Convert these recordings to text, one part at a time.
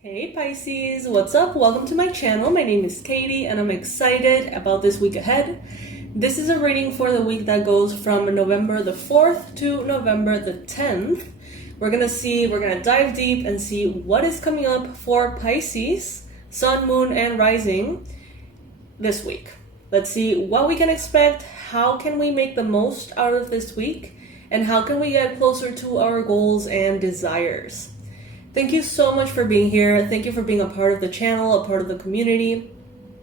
Hey Pisces, what's up? Welcome to my channel. My name is Katie and I'm excited about this week ahead. This is a reading for the week that goes from November the 4th to November the 10th. We're gonna dive deep and see what is coming up for Pisces, Sun, Moon, and Rising this week. Let's see what we can expect, how can we make the most out of this week, and how can we get closer to our goals and desires. Thank you so much for being here. Thank you for being a part of the channel, a part of the community.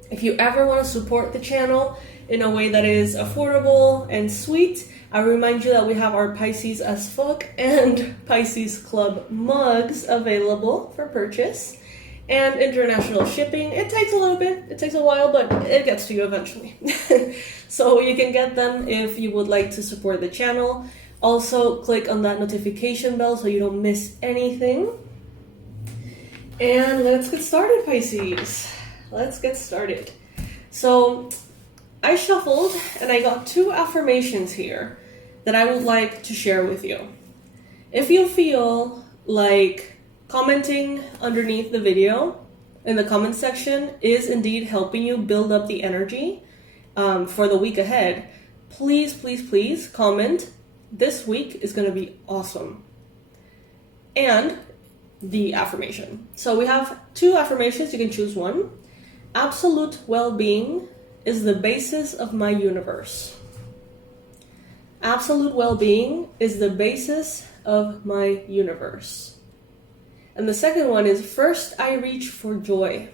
If you ever want to support the channel in a way that is affordable and sweet, I remind you that we have our Pisces as fuck and Pisces Club mugs available for purchase and international shipping. It takes a little bit, it takes a while, but it gets to you eventually. So you can get them if you would like to support the channel. Also, click on that notification bell so you don't miss anything. And let's get started, Pisces. Let's get started. So I shuffled and I got two affirmations here that I would like to share with you. If you feel like commenting underneath the video in the comment section is indeed helping you build up the energy for the week ahead, please, please, please comment. This week is going to be awesome. And the affirmation. So we have two affirmations, you can choose one. Absolute well-being is the basis of my universe. Absolute well-being is the basis of my universe. And the second one is, first I reach for joy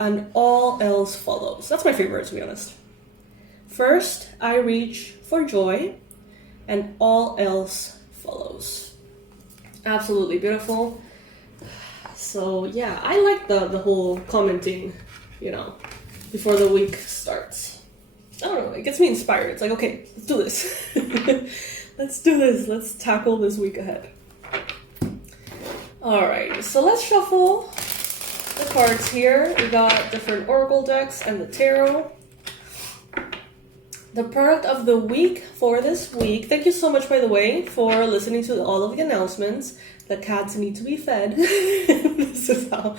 and all else follows. That's my favorite, to be honest. First I reach for joy and all else follows. Absolutely beautiful. So yeah, I like the whole commenting, before the week starts. I don't know, it gets me inspired. It's like, okay, let's do this. Let's do this. Let's tackle this week ahead. Alright, so let's shuffle the cards here. We got different oracle decks and the tarot. The product of the week for this week. Thank you so much, by the way, for listening to all of the announcements. The cats need to be fed. This is how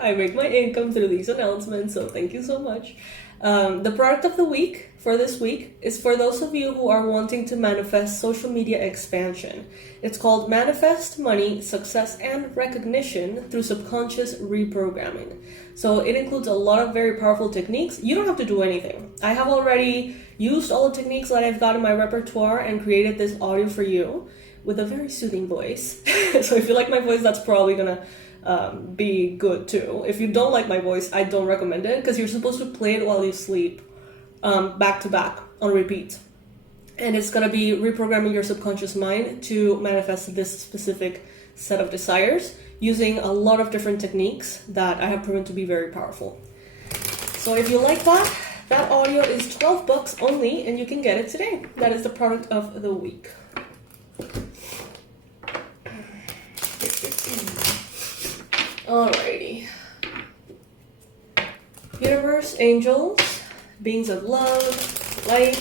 I make my income, through these announcements, so thank you so much. The product of the week for this week is for those of you who are wanting to manifest social media expansion. It's called Manifest Money, Success, and Recognition through Subconscious Reprogramming. So it includes a lot of very powerful techniques. You don't have to do anything. I have already used all the techniques that I've got in my repertoire and created this audio for you with a very soothing voice. So if you like my voice, that's probably gonna be good too. If you don't like my voice, I don't recommend it, because you're supposed to play it while you sleep, back to back on repeat. And it's gonna be reprogramming your subconscious mind to manifest this specific set of desires using a lot of different techniques that I have proven to be very powerful. So if you like that audio is $12 only and you can get it today. That is the product of the week. Alrighty. Universe, angels, beings of love, light,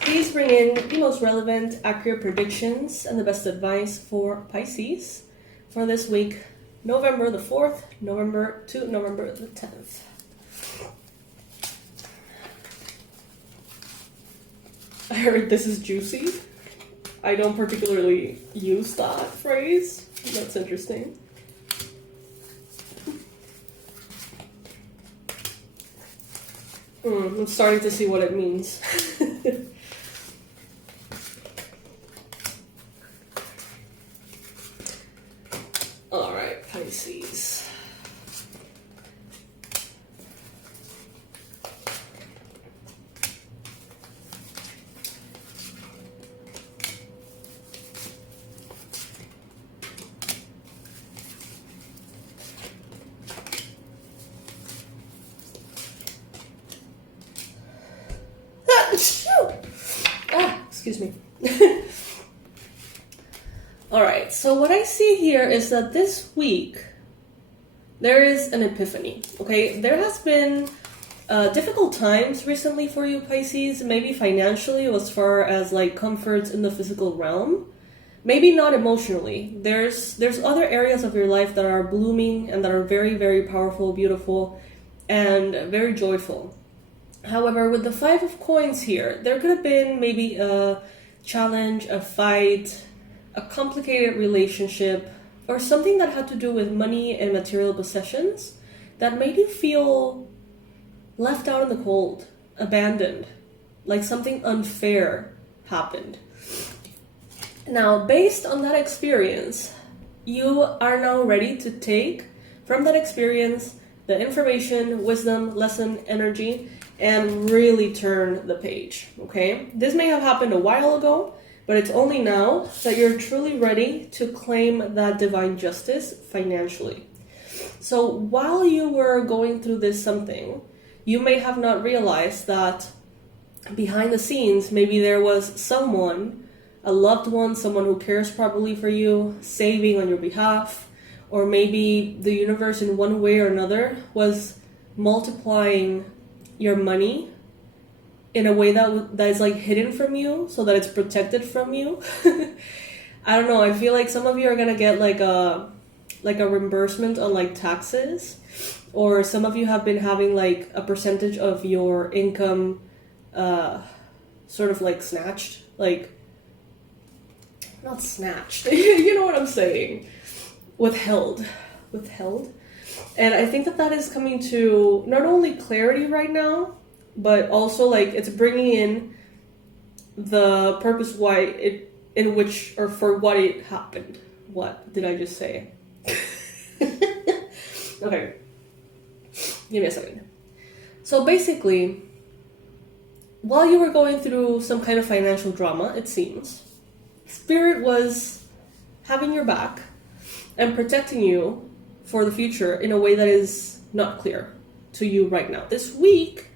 please bring in the most relevant, accurate predictions and the best advice for Pisces for this week, November the 4th, November to November the 10th. I heard this is juicy. I don't particularly use that phrase. That's interesting. I'm starting to see what it means. Alright, Pisces. Excuse me. Alright, so what I see here is that this week there is an epiphany, okay? There has been difficult times recently for you, Pisces, maybe financially, as far as like comforts in the physical realm. maybe not emotionally. There's other areas of your life that are blooming and that are very, very powerful, beautiful, and very joyful. However, with the Five of Coins here, there could have been maybe a challenge, a fight, a complicated relationship, or something that had to do with money and material possessions that made you feel left out in the cold, abandoned, like something unfair happened. Now, based on that experience, you are now ready to take from that experience the information, wisdom, lesson, energy, and really turn the page, okay? This may have happened a while ago, but it's only now that you're truly ready to claim that divine justice financially. So while you were going through this something, you may have not realized that behind the scenes, maybe there was someone, a loved one, someone who cares probably for you, saving on your behalf, or maybe the universe in one way or another was multiplying your money in a way that is like hidden from you so that it's protected from you. I don't know, I feel like some of you are gonna get like a reimbursement on like taxes, or some of you have been having like a percentage of your income sort of like snatched, like not snatched, you know what I'm saying, withheld. And I think that is coming to not only clarity right now, but also like it's bringing in the purpose why it, in which, or for what it happened. What did I just say? Okay, give me a second. So basically, while you were going through some kind of financial drama, it seems, Spirit was having your back and protecting you for the future in a way that is not clear to you right now. This week,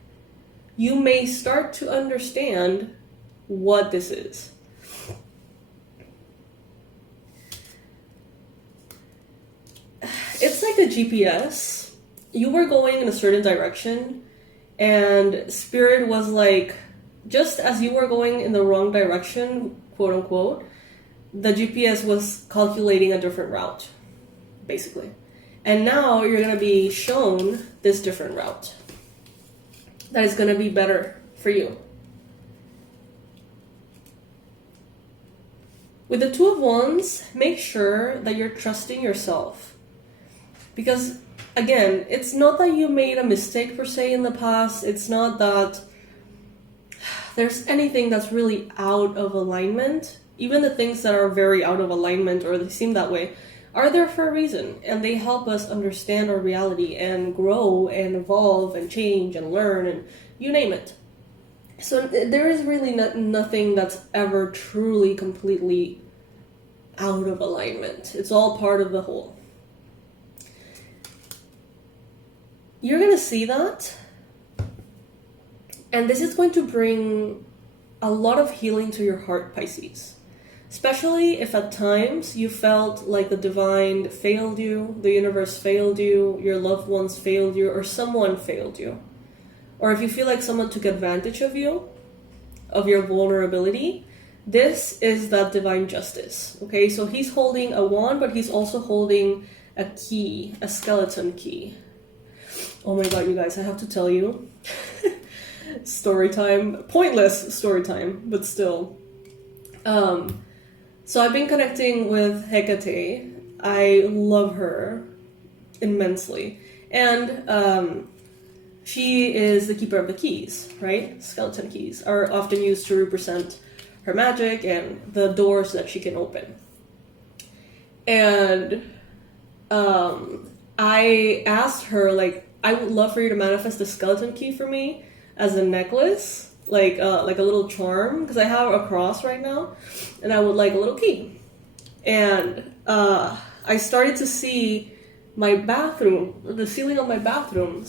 you may start to understand what this is. It's like a GPS. You were going in a certain direction, and Spirit was like, just as you were going in the wrong direction, quote unquote, the GPS was calculating a different route, basically. And now you're going to be shown this different route that is going to be better for you. With the Two of Wands, make sure that you're trusting yourself. Because, again, it's not that you made a mistake per se in the past. It's not that there's anything that's really out of alignment. Even the things that are very out of alignment, or they seem that way, are there for a reason, and they help us understand our reality and grow and evolve and change and learn and you name it. So there is really nothing that's ever truly completely out of alignment. It's all part of the whole. You're going to see that, and this is going to bring a lot of healing to your heart, Pisces. Especially if at times you felt like the divine failed you, the universe failed you, your loved ones failed you, or someone failed you. Or if you feel like someone took advantage of you, of your vulnerability, this is that divine justice. Okay, so he's holding a wand, but he's also holding a key, a skeleton key. Oh my god, you guys, I have to tell you. Story time. Pointless story time, but still. So I've been connecting with Hecate. I love her immensely. And she is the keeper of the keys, right? Skeleton keys are often used to represent her magic and the doors that she can open. And I asked her, like, I would love for you to manifest a skeleton key for me as a necklace. Like a little charm, because I have a cross right now, and I would like a little key. And I started to see my bathroom, the ceiling of my bathroom,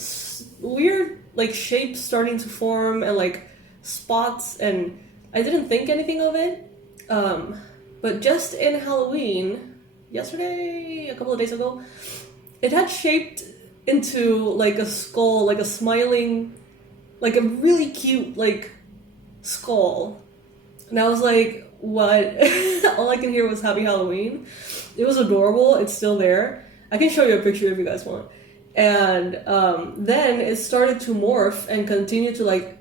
weird like shapes starting to form and like spots, and I didn't think anything of it. But just in Halloween, yesterday, a couple of days ago, it had shaped into like a skull, like a smiling, like a really cute like skull. And I was like, what all I can hear was Happy Halloween. It was adorable. It's still there. I can show you a picture if you guys want. And then it started to morph and continue to like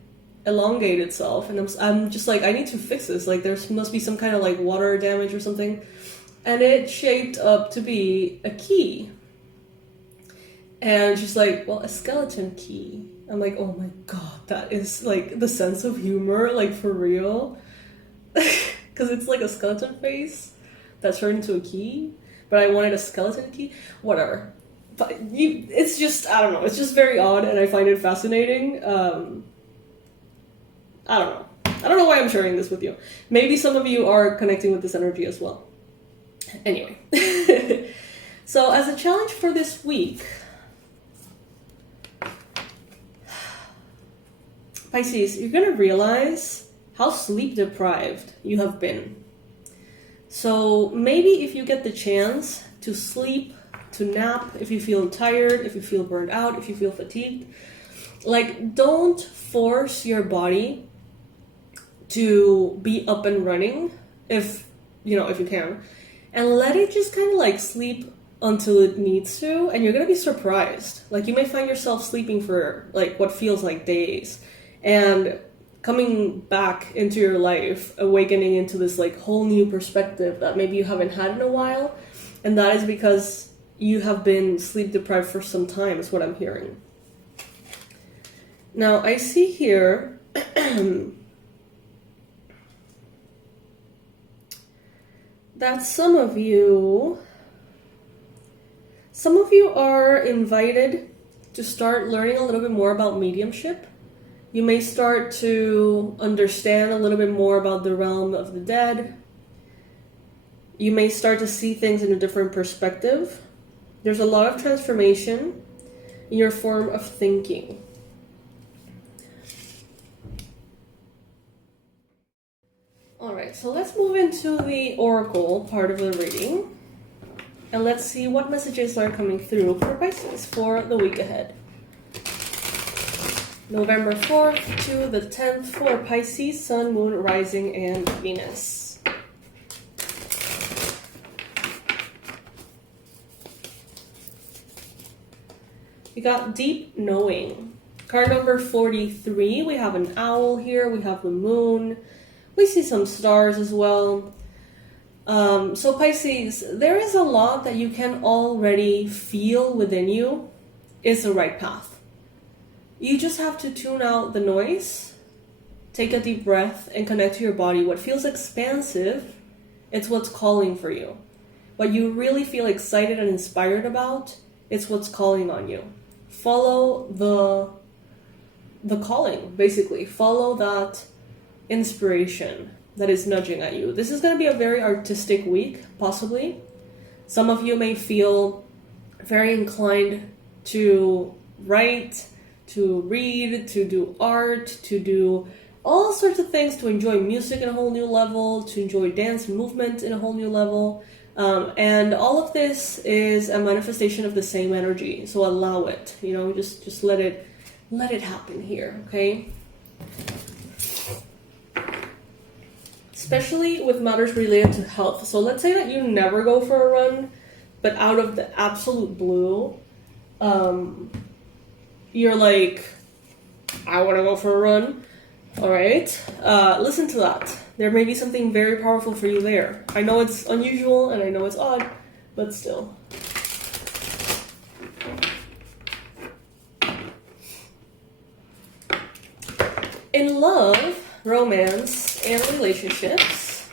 elongate itself, and I'm just like, I need to fix this. Like, there must be some kind of like water damage or something. And it shaped up to be a key. And she's like, well, a skeleton key. I'm like, oh my god, that is like the sense of humor, like for real. Because it's like a skeleton face that turned into a key, but I wanted a skeleton key. Whatever. But it's just, I don't know, it's just very odd, and I find it fascinating. I don't know. I don't know why I'm sharing this with you. Maybe some of you are connecting with this energy as well. Anyway. So as a challenge for this week, Pisces, you're going to realize how sleep deprived you have been. So maybe if you get the chance to sleep, to nap, if you feel tired, if you feel burned out, if you feel fatigued, like, don't force your body to be up and running if you can, and let it just kind of like sleep until it needs to, and you're gonna be surprised. Like, you may find yourself sleeping for like what feels like days, and coming back into your life, awakening into this like whole new perspective that maybe you haven't had in a while, and that is because you have been sleep deprived for some time, is what I'm hearing. Now I see here that some of you are invited to start learning a little bit more about mediumship. You may start to understand a little bit more about the realm of the dead. You may start to see things in a different perspective. There's a lot of transformation in your form of thinking. Alright, so let's move into the oracle part of the reading, and let's see what messages are coming through for Pisces for the week ahead. November 4th to the 10th for Pisces, Sun, Moon, Rising, and Venus. We got Deep Knowing. Card number 43, we have an owl here, we have the moon. We see some stars as well. So Pisces, there is a lot that you can already feel within you is the right path. You just have to tune out the noise, take a deep breath, and connect to your body. What feels expansive, it's what's calling for you. What you really feel excited and inspired about, it's what's calling on you. Follow the calling, basically. Follow that inspiration that is nudging at you. This is going to be a very artistic week, possibly. Some of you may feel very inclined to write, to read, to do art, to do all sorts of things, to enjoy music in a whole new level, to enjoy dance movement in a whole new level. And all of this is a manifestation of the same energy. So allow it, just let it happen here, okay? Especially with matters related to health. So let's say that you never go for a run, but out of the absolute blue, you're like, I want to go for a run. All right, listen to that. There may be something very powerful for you there. I know it's unusual and I know it's odd, but still. In love, romance, and relationships,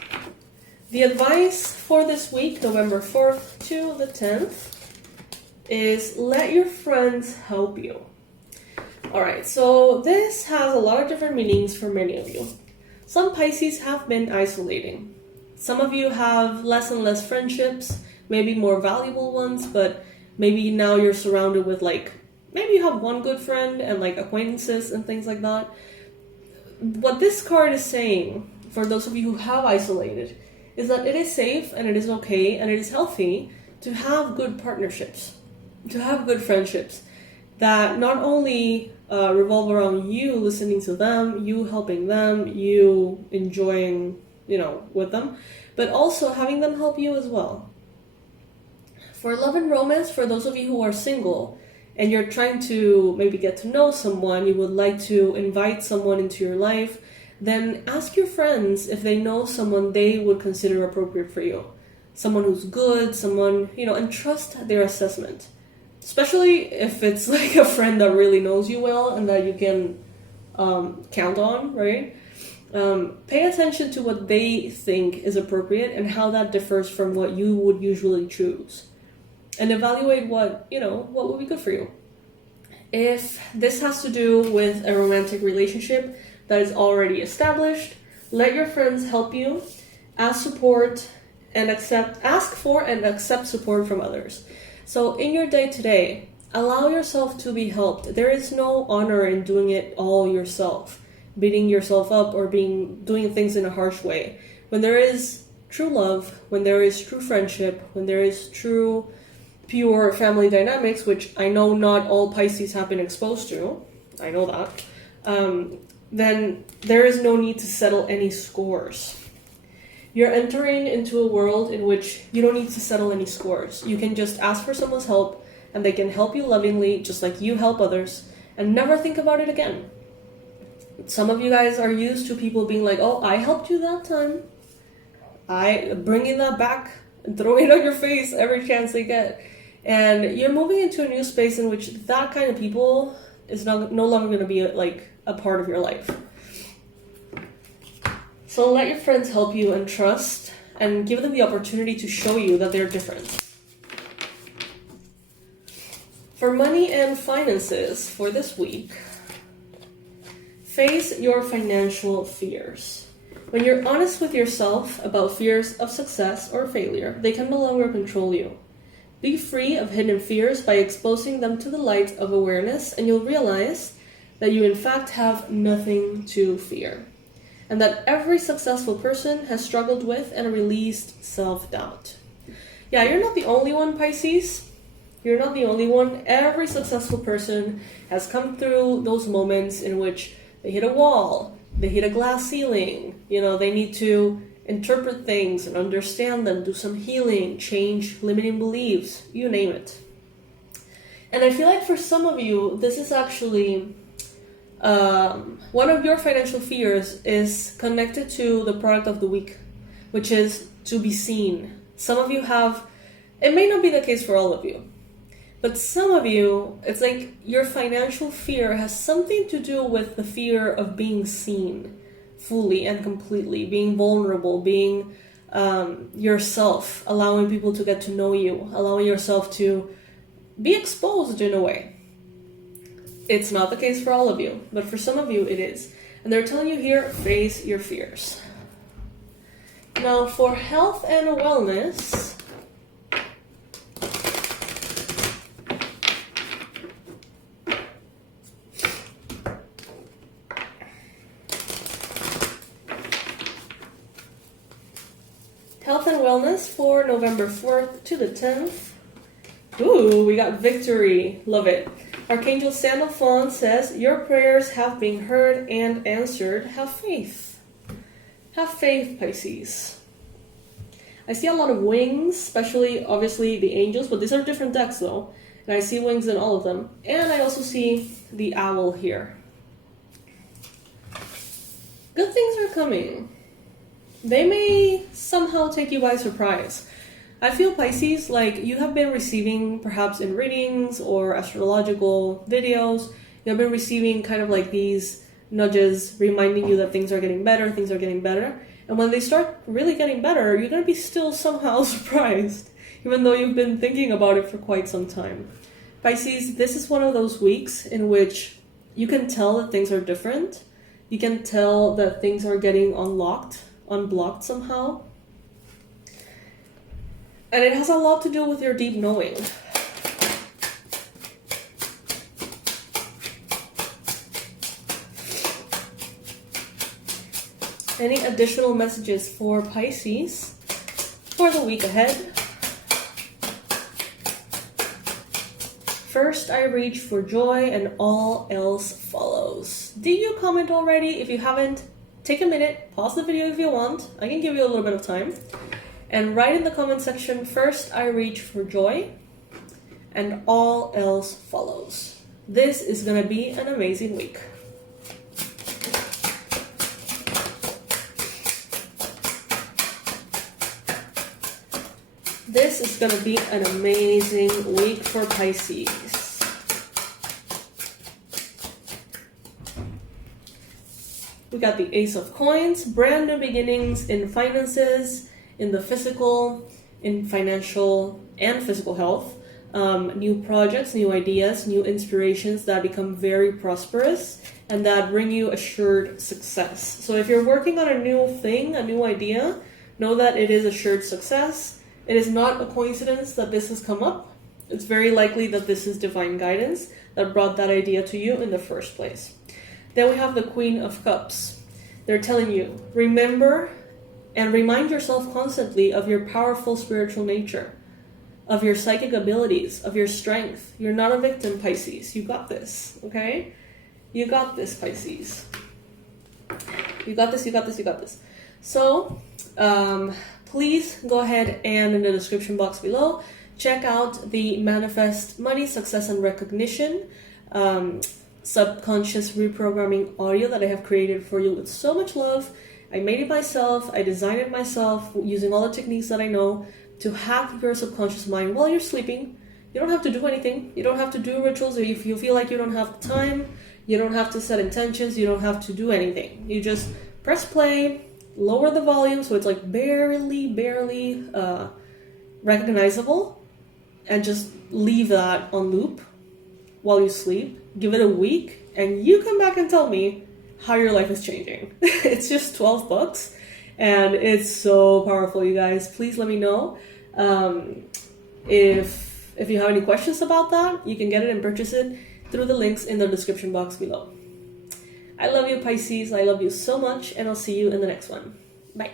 the advice for this week, November 4th to the 10th, is let your friends help you. Alright, so this has a lot of different meanings for many of you. Some Pisces have been isolating. Some of you have less and less friendships, maybe more valuable ones, but maybe now you're surrounded with maybe you have one good friend and acquaintances and things like that. What this card is saying, for those of you who have isolated, is that it is safe and it is okay and it is healthy to have good partnerships, to have good friendships that not only revolve around you listening to them, you helping them, you enjoying with them, but also having them help you as well. For love and romance, for those of you who are single and you're trying to maybe get to know someone, you would like to invite someone into your life, then ask your friends if they know someone they would consider appropriate for you. Someone who's good, someone, and trust their assessment. Especially if it's like a friend that really knows you well and that you can count on, right? Pay attention to what they think is appropriate and how that differs from what you would usually choose. And evaluate what would be good for you. If this has to do with a romantic relationship that is already established, let your friends help you. Ask for and accept support from others. So in your day-to-day, allow yourself to be helped. There is no honor in doing it all yourself, beating yourself up or doing things in a harsh way. When there is true love, when there is true friendship, when there is true pure family dynamics, which I know not all Pisces have been exposed to, I know that, then there is no need to settle any scores. You're entering into a world in which you don't need to settle any scores. You can just ask for someone's help, and they can help you lovingly, just like you help others, and never think about it again. Some of you guys are used to people being like, oh, I helped you that time. Bringing that back and throwing it on your face every chance they get. And you're moving into a new space in which that kind of people is no longer going to be a part of your life. So let your friends help you and trust, and give them the opportunity to show you that they're different. For money and finances for this week, face your financial fears. When you're honest with yourself about fears of success or failure, they can no longer control you. Be free of hidden fears by exposing them to the light of awareness, and you'll realize that you in fact have nothing to fear, and that every successful person has struggled with and released self-doubt. Yeah, you're not the only one, Pisces. You're not the only one. Every successful person has come through those moments in which they hit a wall, they hit a glass ceiling, they need to interpret things and understand them, do some healing, change limiting beliefs, you name it. And I feel like for some of you, this is actually one of your financial fears is connected to the product of the week, which is to be seen. Some of you have, it may not be the case for all of you, but some of you, it's like your financial fear has something to do with the fear of being seen fully and completely, being vulnerable, being yourself, allowing people to get to know you, allowing yourself to be exposed in a way. It's not the case for all of you, but for some of you it is. And they're telling you here, face your fears. Now for health and wellness, for November 4th to the 10th. Ooh, we got victory. Love it. Archangel Sandalphon says, your prayers have been heard and answered. Have faith. Have faith, Pisces. I see a lot of wings, especially, obviously, the angels, but these are different decks, though. And I see wings in all of them. And I also see the owl here. Good things are coming. They may somehow take you by surprise. I feel, Pisces, like you have been receiving, perhaps in readings or astrological videos, you have been receiving kind of like these nudges reminding you that things are getting better, And when they start really getting better, you're going to be still somehow surprised, even though you've been thinking about it for quite some time. Pisces, this is one of those weeks in which you can tell that things are different. You can tell that things are getting unblocked somehow. And it has a lot to do with your deep knowing. Any additional messages for Pisces for the week ahead? First, I reach for joy and all else follows. Did you comment already? If you haven't, take a minute, pause the video if you want. I can give you a little bit of time. And write in the comment section, first I reach for joy, and all else follows. This is going to be an amazing week. This is going to be an amazing week for Pisces. We got the Ace of Coins, brand new beginnings in finances, in the physical, in financial and physical health. New projects, new ideas, new inspirations that become very prosperous and that bring you assured success. So if you're working on a new thing, a new idea, know that it is assured success. It is not a coincidence that this has come up. It's very likely that this is divine guidance that brought that idea to you in the first place. Then we have the Queen of Cups. They're telling you, remember and remind yourself constantly of your powerful spiritual nature, of your psychic abilities, of your strength. You're not a victim, Pisces. You got this, okay? You got this, Pisces. You got this, you got this, you got this. So, please go ahead and in the description box below, check out the Manifest Money, Success, and Recognition subconscious reprogramming audio that I have created for you with so much love. I made it myself, I designed it myself using all the techniques that I know to hack your subconscious mind while you're sleeping. You don't have to do anything. You don't have to do rituals if you feel like you don't have time. You don't have to set intentions. You don't have to do anything. You just press play, lower the volume so it's like barely recognizable, and just leave that on loop while you sleep. Give it a week and you come back and tell me how your life is changing. It's just $12 and it's so powerful, you guys. Please let me know. If you have any questions about that, you can get it and purchase it through the links in the description box below. I love you, Pisces. I love you so much, and I'll see you in the next one. Bye.